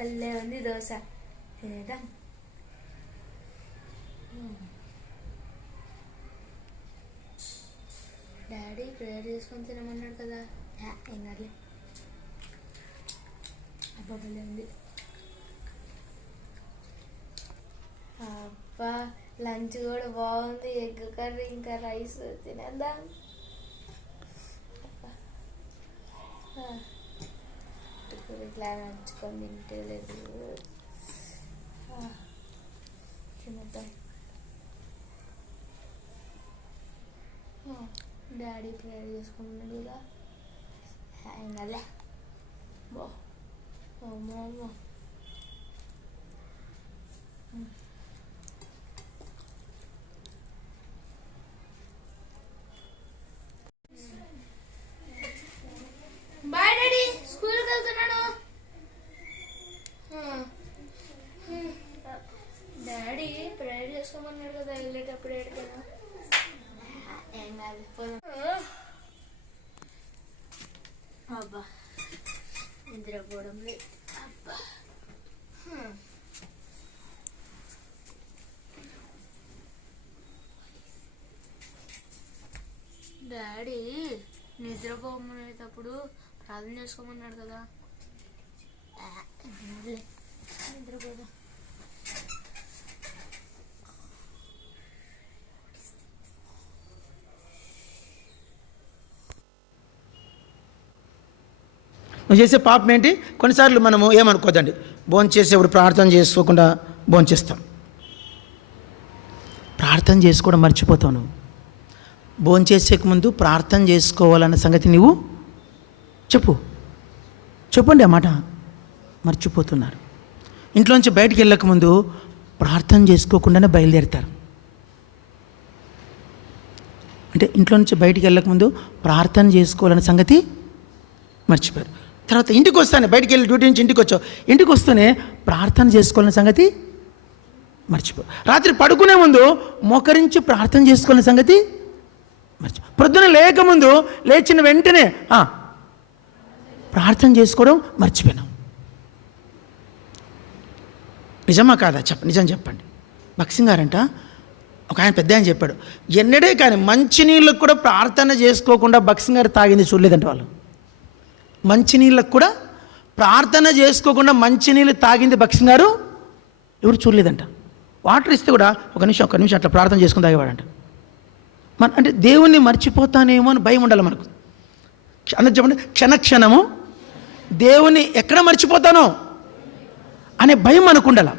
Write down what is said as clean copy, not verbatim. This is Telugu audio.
భలే ఉంది దోశ. తినేద్దాం. డాడీ ప్రేయర్ చేసుకొని తినమన్నాడు కదా, ఏం కాదులే. అబ్బా భలే ఉంది. అబ్బా లంచ్ కూడా బాగుంది. ఎగ్ కర్రీ ఇంకా రైస్. తినేద్దాం. ఇట్లా నంచుకొని తింటే లేదు. తినేద్దాం. డాడీ ప్రేయర్ చేసుకున్నాడు కదా, ఏం కాదులే. బో అమ్మో అమ్మో. బాయ్ డాడీ, స్కూల్కి వెళ్తున్నాను. డాడీ ప్రేయర్ చేసుకోమన్నాడు కదా, వెళ్ళేటప్పుడు ఎక్కడికైనా. ఏం కాదు. అబ్బా నిద్రపోవడం లేదు. అబ్బా డాడీ నిద్రపోమనేటప్పుడు ప్రార్థన చేసుకోమన్నాడు కదా, నిద్రపోదా. నువ్వు చేసే పాపం ఏంటి? కొన్నిసార్లు మనము ఏమనుకోదండి, భోంచేసేప్పుడు ప్రార్థన చేసుకోకుండా భోంచేస్తాం. ప్రార్థన చేసుకోవడం మర్చిపోతావు. నువ్వు భోంచేసేక ముందు ప్రార్థన చేసుకోవాలన్న సంగతి నువ్వు చెప్పండి. ఆ మాట మర్చిపోతున్నారు. ఇంట్లోంచి బయటికి వెళ్ళకముందు ప్రార్థన చేసుకోకుండానే బయలుదేరుతారు. అంటే ఇంట్లో నుంచి బయటికి వెళ్ళకముందు ప్రార్థన చేసుకోవాలన్న సంగతి మర్చిపోయారు. తర్వాత ఇంటికి వస్తానే, బయటికి వెళ్ళి డ్యూటీ నుంచి ఇంటికి వచ్చావు, ఇంటికి వస్తూనే ప్రార్థన చేసుకోవాలన్న సంగతి మర్చిపో. రాత్రి పడుకునే ముందు మోకరించి ప్రార్థన చేసుకోవాలన్న సంగతి ప్రొద్దున లేకముందు లేచిన వెంటనే ప్రార్థన చేసుకోవడం మర్చిపోయినాం. నిజమా కాదా? నిజం చెప్పండి. భక్సింగ్ గారంట ఒక ఆయన పెద్ద ఆయన చెప్పాడు, ఎన్నడే కానీ మంచినీళ్ళకు కూడా ప్రార్థన చేసుకోకుండా భక్సింగ్ గారు తాగింది చూడలేదంట. వాళ్ళు మంచినీళ్ళకు కూడా ప్రార్థన చేసుకోకుండా మంచినీళ్ళు తాగింది భక్సింగ్ గారు ఎవరు చూడలేదంట. వాటర్ ఇస్తే కూడా ఒక నిమిషం అట్లా ప్రార్థన చేసుకుని తాగేవాడంట. అంటే దేవుణ్ణి మర్చిపోతానేమో అని భయం ఉండాలి మనకు. అందరూ చెప్పండి, క్షణము దేవుణ్ణి ఎక్కడ మర్చిపోతానో అనే భయం మనకు ఉండాలి.